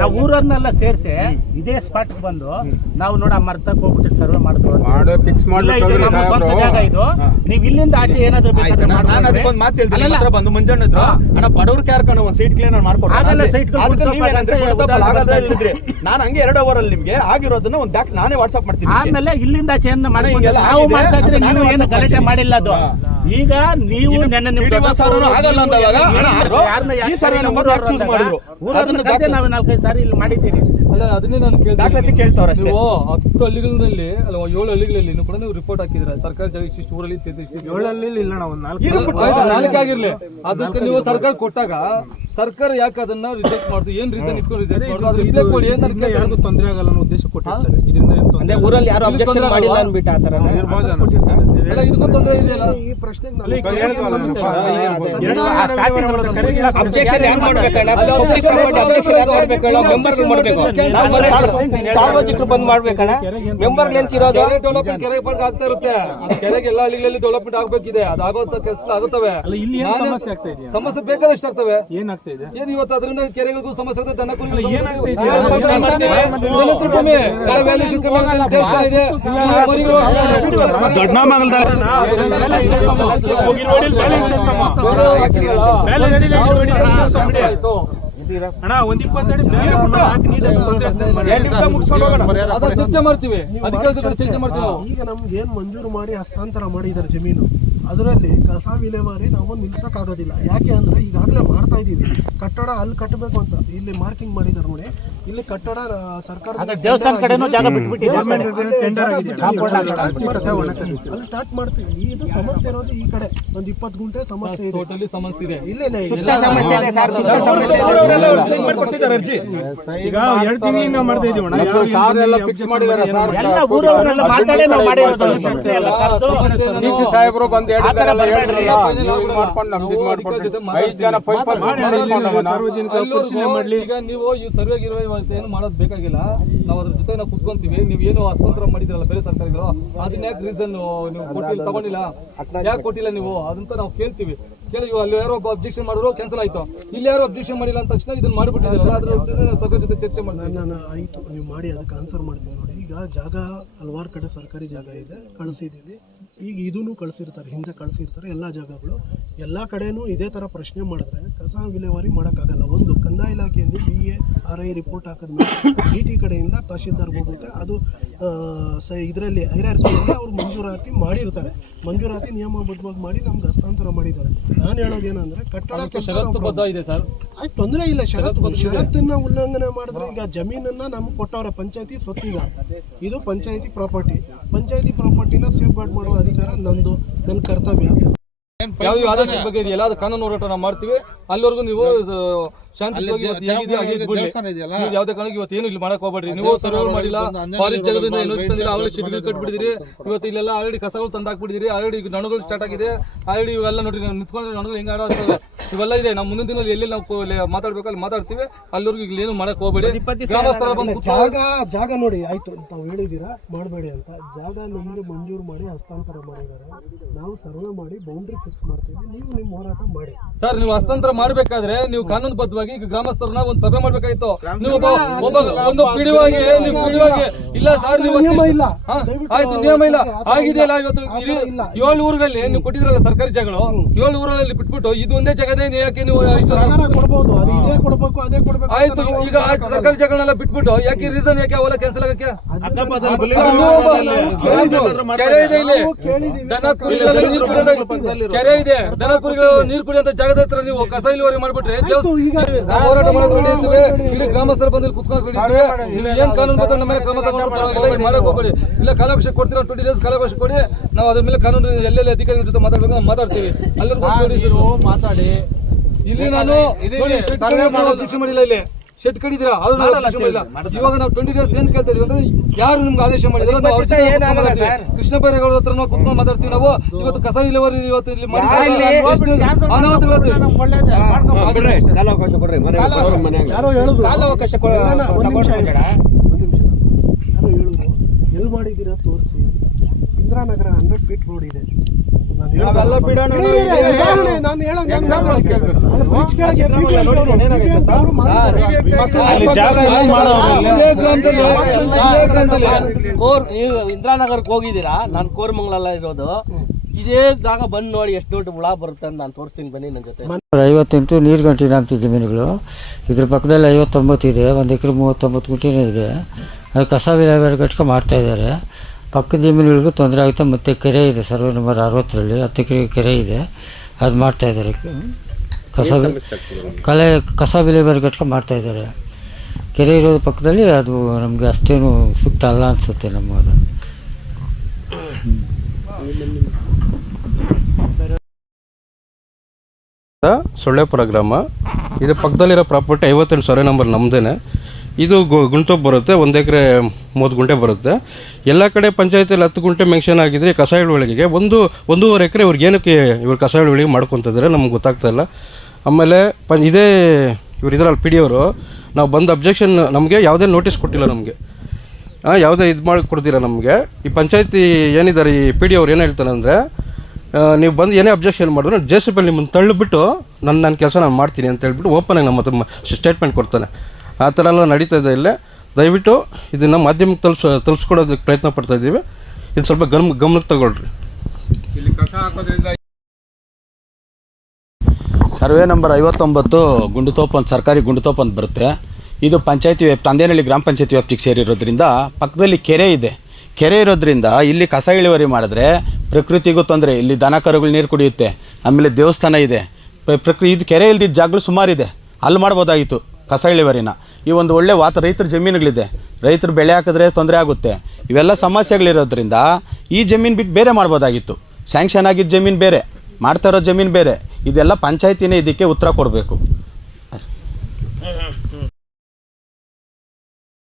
ನಾವು ಊರನ್ನೆಲ್ಲ ಸೇರಿಸಿ ಇದೇ ಸ್ಪಾಟ್ ಬಂದು ನಾವು ನೋಡಿ ಆ ಮರ್ತಕ್ಕೆ ಹೋಗ್ಬಿಟ್ಟು ಸರ್ವೆ ಮಾಡಿದ್ವಿ. ಫಿಕ್ಸ್ ಸ್ವಂತ ಜಾಗ ಇದು. ನೀವು ಇಲ್ಲಿಂದ ಆಚೆ ಏನಾದ್ರು ಬಂದು ಮುಂಜಾನೆ ಬಡವ್ರ ಕ್ಯಾರ್ಕೊಂಡು ಒಂದು ಸೈಟ್ ಕ್ಲೀನ್ ನಾನು ಹಂಗೆ 2 ಅವರಲ್ಲಿ ನಿಮ್ಗೆ ಆಗಿರೋದನ್ನ ಒಂದು ಡಾಕ್ ನಾನೇ ವಾಟ್ಸ್ಆಪ್ ಮಾಡ್ತೀನಿ. ಆಮೇಲೆ ಇಲ್ಲಿಂದ ಆಚೆ ನಾವು ಮಾಡ್ತಾ ಇದ್ರೆ ನೀವು ಏನು ಗಲಾಟೆ ಮಾಡಿಲ್ಲ. ಅದು ಈಗ ನೀವು ನಾವು 4-5 ಸಾರಿ ಇಲ್ಲಿ ಮಾಡಿದ್ದೀರಿ. ಅಲ್ಲ ಅದನ್ನೇ ನಾನು ಕೇಳ್ತಾವ್ರೆ. ನೀವು 10 ಹಳ್ಳಿಗಳಲ್ಲಿ ಅಲ್ಲ 7 ಹಳ್ಳಿಗಳಲ್ಲಿ ಕೂಡ ನೀವು ರಿಪೋರ್ಟ್ ಹಾಕಿದ್ರೆ ಸರ್ಕಾರಿ ಜಾಗ ಇಷ್ಟು ಊರಲ್ಲಿ 7 ಹಳ್ಳಿ ಇಲ್ಲ, ನಾವು 4 ಆಗಿರ್ಲಿ. ಅದಕ್ಕೆ ನೀವು ಸರ್ಕಾರ ಕೊಟ್ಟಾಗ ಸರ್ಕಾರ ಯಾಕೆ ಅದನ್ನ ರಿಜೆಕ್ಟ್ ಮಾಡ್ತು? ಏನ್ ರೀಸನ್ ಇಟ್ಕೊಂಡು ರಿಜೆಕ್ಟ್ ಮಾಡ್ತು? ಅದು ರಿಪ್ಲೈ ಕೊಡಿ. ಏನ್ ಯಾರಿಗೂ ತೊಂದರೆ ಆಗಲ್ಲ ಅನ್ನೋ ಉದ್ದೇಶ ಕೊಟ್ಟಿರ್ತಾರೆ. ಇದರಿಂದ ಊರಲ್ಲಿ ಯಾರು ಅಬ್ಜೆಕ್ಷನ್ ಮಾಡಿಲ್ಲ ಅನ್ಬಿಟ್ಟು ಆ ತರ ಇದಕ್ಕೂ ತೊಂದರೆ ಇದೆಯಲ್ಲ. ಈ ಪ್ರಶ್ನೆಗೆ ಅಬ್ಜೆಕ್ಷನ್ ಯಾರು ಮಾಡ್ಬೇಕಣ್ಣ? ಪಬ್ಲಿಕ್ ಪ್ರಾಪರ್ಟಿ ಅಬ್ಜೆಕ್ಷನ್ ಯಾರು ಮಾಡ್ಬೇಕಣ್ಣ? ಮೆಂಬರ್ಗಳು ಮಾಡ್ಬೇಕು. ಸಾರ್ವಜನಿಕರು ಬಂದ್ ಮಾಡ್ಬೇಕಣ್ಣ. ಮೆಂಬರ್ಗಳು ಏನ್ ಕಿರೋದು? ಕೆರೆ ಡೆವಲಪ್ಮೆಂಟ್ ಕೆರೆ ಪಾರ್ಕ್ ಆಗ್ತಾ ಇರುತ್ತೆ. ಕೆರೆಗೆ ಎಲ್ಲ ಹಳ್ಳಿಗಳಲ್ಲಿ ಡೆವಲಪ್ಮೆಂಟ್ ಆಗ್ಬೇಕಿದೆ. ಅದು ಆಗೋಂತ ಕೆಲಸ ಆಗುತ್ತವೆ. ಸಮಸ್ಯೆ ಬೇಕಾದಷ್ಟು ಆಗ್ತವೆ. ಏನ್ ಇವತ್ತು ಅದರಿಂದ ಕೆರೆಗಳಿಗೂ ಸಮಸ್ಯೆ ಆಗುತ್ತೆ. ದನ ಕುರಿಗಳು ಚರ್ಚೆ ಮಾಡ್ತೀವಿ. ಚರ್ಚೆ ಮಾಡ್ತೀವಿ. ಈಗ ನಮ್ಗೆ ಏನ್ ಮಂಜೂರು ಮಾಡಿ ಹಸ್ತಾಂತರ ಮಾಡಿದ್ದಾರೆ ಜಮೀನು, ಅದರಲ್ಲಿ ಕಸ ವಿಲೇವಾರಿ ನಾವು ನಿಲ್ಸಕ್ಕಾಗೋದಿಲ್ಲ. ಯಾಕೆ ಅಂದ್ರೆ ಈಗಾಗಲೇ ಮಾಡ್ತಾ ಇದೀವಿ. ಕಟ್ಟಡ ಅಲ್ಲಿ ಕಟ್ಟಬೇಕು ಅಂತ ಇಲ್ಲಿ ಮಾರ್ಕಿಂಗ್ ಮಾಡಿದ್ದಾರೆ ನೋಡಿ. ಇಲ್ಲಿ ಕಟ್ಟಡ ಸರ್ಕಾರ ಅಲ್ಲಿ ಸ್ಟಾರ್ಟ್ ಮಾಡ್ತೀವಿ. ಇದು ಸಮಸ್ಯೆ ಇರೋದು ಈ ಕಡೆ ಒಂದು 20 ಗುಂಟೆ ಸಮಸ್ಯೆ ಇದೆ. ಸಮಸ್ಯೆ ಇದೆ. ಇಲ್ಲ ಈಗ 2 ತಿಂಗಳಿಂದ ಮಾಡ್ತಾ ಇದೀವಣ್ಣ. ಸಾಹೇಬರು ಬಂದು ಮಾಡ್ಕೊಂಡು ನಮ್ದು ಇದು ಮಾಡ್ಕೊಂಡು 5 ಜನ ಈಗ ನೀವು ಈ ಸರ್ವೆ ಗಿರ್ವೆ ಏನು ಮಾಡೋದು ಬೇಕಾಗಿಲ್ಲ. ನಾವು ಅದ್ರ ಜೊತೆ ನಾವು ಕುತ್ಕೊಂತೀವಿ. ನೀವು ಏನು ಹಸ್ತಾಂತರ ಮಾಡಿದ್ರಲ್ಲ ಬೇರೆ ಸರ್ಕಾರಗಳು, ಅದನ್ನ ಯಾಕೆ ರೀಸನ್ ನೀವು ಕೊಟ್ಟಿಲ್ಲ, ತಗೊಂಡಿಲ್ಲ, ಯಾಕೆ ಕೊಟ್ಟಿಲ್ಲ ನೀವು ಅದಂತ ನಾವು ಕೇಳ್ತೀವಿ. ಕೇಳಿ ಅಲ್ಲಿ ಯಾರೋ ಒಬ್ಬ ಅಬ್ಜೆಕ್ಷನ್ ಮಾಡಿದ್ರು ಕ್ಯಾನ್ಸಲ್ ಆಯ್ತು. ಇಲ್ಲಿ ಯಾರು ಅಬ್ಜೆಕ್ಷನ್ ಮಾಡಿಲ್ಲ ಅಂದ ತಕ್ಷಣ ಇದನ್ನ ಮಾಡಿಬಿಟ್ಟಿದ್ರಲ್ಲ, ಅದ್ರ ಸರ್ಕಾರ ಜೊತೆ ಚರ್ಚೆ ಮಾಡಿ ಆಯ್ತು ನೀವು ಮಾಡಿ ಅದಕ್ಕೆ ಆನ್ಸರ್ ಮಾಡ್ತೀನಿ ನೋಡಿ. ಈಗ ಜಾಗ ಹಲವಾರು ಕಡೆ ಸರ್ಕಾರಿ ಜಾಗ ಇದೆ, ಕಳಿಸಿದ್ದೀವಿ. ಈಗ ಇದನ್ನು ಕಳಿಸಿರ್ತಾರೆ, ಹಿಂದೆ ಕಳಿಸಿರ್ತಾರೆ ಎಲ್ಲ ಜಾಗಗಳು. ಎಲ್ಲ ಕಡೆನೂ ಇದೇ ಥರ ಪ್ರಶ್ನೆ ಮಾಡಿದ್ರೆ ಕಸ ವಿಲೇವಾರಿ ಮಾಡೋಕ್ಕಾಗಲ್ಲ. ಒಂದು ಕಂದಾಯ ಇಲಾಖೆಯಲ್ಲಿ BA-RI ರಿಪೋರ್ಟ್ ಹಾಕಿದ್ಮೇಲೆ DT ಕಡೆಯಿಂದ ತಹಶೀಲ್ದಾರ್ಗೆ ಹೋಗುತ್ತೆ. ಅದು ಇದರಲ್ಲಿ ಹೈರಾರ್ಕಿಯಲ್ಲಿ ಅವರು ಮಂಜೂರಾತಿ ಮಾಡಿರ್ತಾರೆ. ಮಂಜೂರಾತಿ ನಿಯಮಬದ್ಧವಾಗಿ ಮಾಡಿ ನಮ್ಗೆ ಹಸ್ತಾಂತರ ಮಾಡಿದ್ದಾರೆ. ನಾನು ಹೇಳೋದೇನಂದ್ರೆ ಕಟ್ಟಡ ಷರತ್ತುಬದ್ಧ ಇದೆ ಸರ್. ಆಯ್ತು, ತೊಂದರೆ ಇಲ್ಲ. ಷರತ್ತನ್ನ ಉಲ್ಲಂಘನೆ ಮಾಡಿದ್ರೆ ಈಗ ಜಮೀನನ್ನ ನಮ್ಗೆ ಕೊಟ್ಟವ್ರೆ ಪಂಚಾಯತಿ ಸ್ವತ್ತೀಗ. ಇದು ಪಂಚಾಯತಿ ಪ್ರಾಪರ್ಟಿ. ಪಂಚಾಯತಿ ಪ್ರಾಪರ್ಟಿನ ಸೇಫ್ ಗಾರ್ಡ್ ಮಾಡುವ ಅಧಿಕಾರ ನಂದು, ನನ್ನ ಕರ್ತವ್ಯ. ಯಾವ ಆದೇಶ ಬಗ್ಗೆ ಇದೆಯಲ್ಲ ಅದು ಕಾನೂನು ಹೋರಾಟ ನಾವು ಮಾಡ್ತೀವಿ. ಅಲ್ಲಿವರೆಗೂ ನೀವು ಶಾಂತಿ ಯಾವ್ದೇ ಕಾರಣಕ್ಕೆ ಇವತ್ತು ಏನು ಇಲ್ಲಿ ಮಾಡಕ್ ಹೋಗ್ಬೇಡ್ರಿ. ನೀವು ಸರ್ವೆ ಮಾಡಿಲ್ಲ, ಫಾರೆಸ್ಟ್ ಜಾಗದಿಂದ ತಂದಿಲ್ಲ, ಆಲ್ರೆಡಿ ಶೆಡ್ಗಳು ಕಟ್ಬಿಟ್ಟಿದ್ರಿ. ಇವತ್ತು ಇಲ್ಲೆಲ್ಲ ಆಲ್ರೆಡಿ ಕಸಗಳು ತಂದಾಕ್ಬಿಟ್ಟಿದ್ರಿ. ಆಲ್ರೆಡಿ ಈಗ ನಣಗಳು ಸ್ಟಾರ್ಟ್ ಆಗಿದೆ. ಆಲ್ರೆಡಿ ಇವೆಲ್ಲ ನೋಡಿ ನಿಂತ್ಕೊಂಡ್ರೆ ನಣಗಳು ಹೆಂಗ ಆಡೋದು ಇವೆಲ್ಲ ಇದೆ. ನಮ್ಮ ಮುಂದಿನ ದಿನದಲ್ಲಿ ಎಲ್ಲಿ ನಾವು ಮಾತಾಡ್ಬೇಕು ಅಲ್ಲಿ ಮಾತಾಡ್ತೀವಿ. ಅಲ್ಲಿವರೆಗೂ ಇಲ್ಲಿ ಏನು ಮಾಡಕ್ ಹೋಗ್ಬೇಡಿ. ಗ್ರಾಮಸ್ಥರ ಬಂದು ಜಾಗ ನೋಡಿ ಆಯ್ತು ತಾವು ಹೇಳಿದೀರಾ ಮಾಡಬೇಡಿ ಅಂತ. ಜಾಗ ನಮ್ಗೆ ಮಂಜೂರು ಮಾಡಿ ಹಸ್ತಾಂತರ ಮಾಡಿದ್ದಾರೆ. ನಾವು ಸರ್ವೆ ಮಾಡಿ ಬೌಂಡ್ರಿ ಫಿಕ್ಸ್ ಮಾಡ್ತೀವಿ. ನೀವು ನಿಮ್ಮ ಹೋರಾಟ ಮಾಡಿ ಸರ್. ನೀವು ಹಸ್ತಾಂತರ ಮಾಡ್ಬೇಕಾದ್ರೆ ನೀವು ಕಾನೂನುಬದ್ಧವಾಗಿ ಈಗ ಗ್ರಾಮಸ್ಥರನ್ನ ಒಂದು ಸಭೆ ಮಾಡ್ಬೇಕಾಯ್ತು. ನೀವು ಒಂದು ಪಿಡಿವಾಗಿ ನೀವು ಪಿಡಿವಾಗಿ ಇಲ್ಲ ಸರ್ ನೀವು ಆಯ್ತು ನಿಯಮ ಇಲ್ಲ ಆಗಿದೆಯಲ್ಲ. ಇವತ್ತು 7 ಊರುಗಳಲ್ಲಿ ನೀವು ಕೊಟ್ಟಿದ್ರಲ್ಲ ಸರ್ಕಾರಿ ಜಾಗಗಳು, 7 ಊರಲ್ಲಿ ಬಿಟ್ಬಿಟ್ಟು ಇದು ಒಂದೇ ಜಾಗನೇ ಯಾಕೆ ನೀವು ಕೊಡ್ಬೋದು, ಅದು ಇದೇ ಕೊಡ್ಬೇಕು ಅದೇ ಕೊಡ್ಬೇಕು ಆಯ್ತು. ಈಗ ಸರ್ಕಾರಿ ಜಾಗಗಳನ್ನೆಲ್ಲ ಬಿಟ್ಬಿಟ್ಟು ಯಾಕೆ ರೀಸನ್ ಯಾಕೆ ಅವೆಲ್ಲ ಕ್ಯಾನ್ಸಲ್ ಆಗಕ್ಕೆ? ಕೆರೆ ಇದೆ, ಇಲ್ಲಿ ದನ ಕುರಿಗಳೆಲ್ಲ ನೀರು ಕುಡಿಯೋದ ಕೆರೆ ಇದೆ. ದನ ಕುರಿಗಳು ನೀರು ಕುಡಿಯೋಂತ ಜಾಗದ ಹತ್ರ ನೀವು ಕಸ ಇಳುವರಿ ಮಾಡ್ಬಿಟ್ರೆ ಹೋರಾಟ ಮಾಡಕ್ ರೆಡಿ ಇರ್ತೇವೆ. ಇಡೀ ಗ್ರಾಮಸ್ಥರ ಬಂದು ಕುತ್ಕೊಂಡು ರೆಡಿ ಇರ್ತೇವೆ. ನೀವು ಏನ್ ಕಾನೂನು ಬದ್ಧ ನಮ್ಮ ಮೇಲೆ ಕ್ರಮ ತಗೊಂಡು ಮಾಡಕ್ ಹೋಗ್ಬೇಡಿ. ಇಲ್ಲ ಕಾಲಾವಕಾಶ ಕೊಡ್ತೀರಾ, 20 days ಕಾಲಾವಕಾಶ ಕೊಡಿ. ನಾವು ಅದ್ರ ಮೇಲೆ ಕಾನೂನು ಎಲ್ಲೆಲ್ಲಿ ಅಧಿಕಾರಿಗಳ ಜೊತೆ ಮಾತಾಡ್ಬೇಕು ನಾವು ಮಾತಾಡ್ತೀವಿ. ಅಲ್ಲಿವರೆಗೂ ಮಾತಾಡಿ. ಇಲ್ಲಿ ನಾನು ಶಿಕ್ಷೆ ಮಾಡಿಲ್ಲ, ಇಲ್ಲಿ ಶೆಡ್ ಕಡಿದಿರಾ ಇವಾಗ ನಾವು 20 days ಏನ್ ಕೇಳ್ತಾ ಇದೀವಿ ಅಂದ್ರೆ ಯಾರು ನಿಮ್ಗೆ ಆದೇಶ ಮಾಡಿದ್ರೆ ಕೃಷ್ಣ ಬೈರೇಗೌಡ ಹತ್ರ ನಾವು ಕುತ್ಕೊಂಡು ಮಾತಾಡ್ತೀವಿ. ನಾವು ಇವತ್ತು ಕಸ ವಿಲೇವಾರಿ ಇವತ್ತು ಇಲ್ಲಿ ಎಲ್ಲಿ ಮಾಡಿದ್ದೀರಾ ತೋರಿಸಿ ಅಂತ. ಇಂದಿರಾನಗರ 100 feet ರೋಡ್ ಇದೆ. ಇಂದಿರಾನಗರಕ್ಕೆ ಹೋಗಿದ್ದೀರಾ? ನಾನು ಕೋರಮಂಗಲ ಇರೋದು. ಇದೇ ಜಾಗ ಬಂದು ನೋಡಿ ಎಷ್ಟು ದೊಡ್ಡ ಹುಳ ಬರುತ್ತೆ ಅಂತ ನಾನು ತೋರಿಸ್ತೀನಿ, ಬನ್ನಿ ನನ್ನ ಜೊತೆ. 58 ನೀರು ಗಂಟೆ ನಾಲ್ಕು ಜಮೀನುಗಳು. ಇದ್ರ ಪಕ್ಕದಲ್ಲಿ 59 ಇದೆ. 1 ಎಕರೆ 39 ಗುಂಟೆನೇ ಇದೆ. ಅದು ಕಸ ವಿಲೇವಾರಿ ಘಟಕ ಮಾಡ್ತಾಯಿದ್ದಾರೆ. ಪಕ್ಕದ ಜಮೀನುಗಳಿಗೂ ತೊಂದರೆ ಆಗುತ್ತೆ. ಮತ್ತು ಕೆರೆ ಇದೆ ಸರ್ವೆ ನಂಬರ್ 60ರಲ್ಲಿ 10 ಎಕರೆ ಕೆರೆ ಇದೆ, ಅದು ಮಾಡ್ತಾಯಿದ್ದಾರೆ. ಕಸ ವಿಲೇವಾರಿ ಘಟಕ ಮಾಡ್ತಾಯಿದ್ದಾರೆ. ಕೆರೆ ಇರೋದು ಪಕ್ಕದಲ್ಲಿ ಅದು ನಮಗೆ ಅಷ್ಟೇನು ಸೂಕ್ತ ಅಲ್ಲ ಅನಿಸುತ್ತೆ ನಮ್ಮದು. ಸೊಳ್ಳೆಪುರ ಗ್ರಾಮ. ಇದು ಪಕ್ಕದಲ್ಲಿರೋ ಪ್ರಾಪರ್ಟಿ 58 ಸರ್ವೆ ನಂಬರ್ ನಮ್ಮದೇ. ಇದು ಗುಂಟೋಪ್ ಬರುತ್ತೆ, 1 ಎಕರೆ 30 ಗುಂಟೆ ಬರುತ್ತೆ. ಎಲ್ಲ ಕಡೆ ಪಂಚಾಯತಿಯಲ್ಲಿ 10 ಗುಂಟೆ ಮೆನ್ಷನ್ ಆಗಿದ್ರೆ ಕಸ ಇಳುವಳಿಗೆ 1.5 ಎಕರೆ ಇವ್ರಿಗೆ ಏನಕ್ಕೆ ಇವ್ರು ಕಸ ಇಳುವಳಿಗೆ ಮಾಡ್ಕೊತಿದ್ದಾರೆ ನಮ್ಗೆ ಗೊತ್ತಾಗ್ತಾ ಇಲ್ಲ. ಆಮೇಲೆ ಇದೇ ಇವ್ರು ಇದರಲ್ಲಿ ಪಿ ಡಿ ಅವರು ನಾವು ಬಂದು ಅಬ್ಜೆಕ್ಷನ್, ನಮಗೆ ಯಾವುದೇ ನೋಟಿಸ್ ಕೊಟ್ಟಿಲ್ಲ, ನಮಗೆ ಯಾವುದೇ ಇದು ಮಾಡಿ ಕೊಡ್ತೀರಾ ನಮಗೆ. ಈ ಪಂಚಾಯತಿ ಏನಿದ್ದಾರೆ, ಈ ಪಿ ಡಿ ಅವ್ರು ಏನು ಹೇಳ್ತಾರೆ ಅಂದರೆ, ನೀವು ಬಂದು ಏನೇ ಅಬ್ಜೆಕ್ಷನ್ ಮಾಡಿದ್ರು JCB ನಿಮ್ಮನ್ನು ತಳ್ಳಿಬಿಟ್ಟು ನನ್ನ ಕೆಲಸ ನಾನು ಮಾಡ್ತೀನಿ ಅಂತ ಹೇಳ್ಬಿಟ್ಟು ಓಪನ್ ಆಗಿ ನಮ್ಮ ಹತ್ರ ಸ್ಟೇಟ್ಮೆಂಟ್ ಕೊಡ್ತಾನೆ. ಆ ಥರ ಎಲ್ಲ ನಡೀತಾ ಇದೆ ಇಲ್ಲೇ. ದಯವಿಟ್ಟು ಇದನ್ನು ಮಾಧ್ಯಮಕ್ಕೆ ತಲುಪಿಸ್ಕೊಡೋದಕ್ಕೆ ಪ್ರಯತ್ನ ಪಡ್ತಾ ಇದ್ದೀವಿ. ಇದು ಸ್ವಲ್ಪ ಗಮನಕ್ಕೆ ತಗೊಳ್ರಿ. ಇಲ್ಲಿ ಕಸ ಹಾಕೋದ್ರಿಂದ ಸರ್ವೆ ನಂಬರ್ 59 ಗುಂಡುತೋಪ್ ಒಂದು ಸರ್ಕಾರಿ ಗುಂಡುತೋಪ್ ಅಂತ ಬರುತ್ತೆ. ಇದು ಪಂಚಾಯತಿ ತಂದೇನಹಳ್ಳಿ ಗ್ರಾಮ ಪಂಚಾಯತಿ ವ್ಯಾಪ್ತಿಗೆ ಸೇರಿರೋದ್ರಿಂದ ಪಕ್ಕದಲ್ಲಿ ಕೆರೆ ಇದೆ. ಕೆರೆ ಇರೋದ್ರಿಂದ ಇಲ್ಲಿ ಕಸ ಇಳುವರಿ ಮಾಡಿದ್ರೆ ಪ್ರಕೃತಿಗೂ ತೊಂದರೆ, ಇಲ್ಲಿ ದನ ಕರುಗಳು ನೀರು ಕುಡಿಯುತ್ತೆ. ಆಮೇಲೆ ದೇವಸ್ಥಾನ ಇದೆ, ಇದು ಕೆರೆ ಇಲ್ದಿದ್ದ ಜಾಗಗಳು ಸುಮಾರಿದೆ, ಅಲ್ಲಿ ಮಾಡ್ಬೋದಾಗಿತ್ತು ಕಸ ಇಳುವರಿನ. ಈ ಒಂದು ಒಳ್ಳೆ ರೈತರ ಜಮೀನುಗಳಿದೆ, ರೈತರು ಬೆಳೆ ಹಾಕಿದ್ರೆ ತೊಂದರೆ ಆಗುತ್ತೆ. ಇವೆಲ್ಲ ಸಮಸ್ಯೆಗಳಿರೋದ್ರಿಂದ ಈ ಜಮೀನು ಬಿಟ್ಟು ಬೇರೆ ಮಾಡ್ಬೋದಾಗಿತ್ತು. ಸ್ಯಾಂಕ್ಷನ್ ಆಗಿದ್ದ ಜಮೀನು ಬೇರೆ, ಮಾಡ್ತಾ ಇರೋ ಜಮೀನು ಬೇರೆ. ಇದೆಲ್ಲ ಪಂಚಾಯತಿನೇ ಇದಕ್ಕೆ ಉತ್ತರ ಕೊಡಬೇಕು.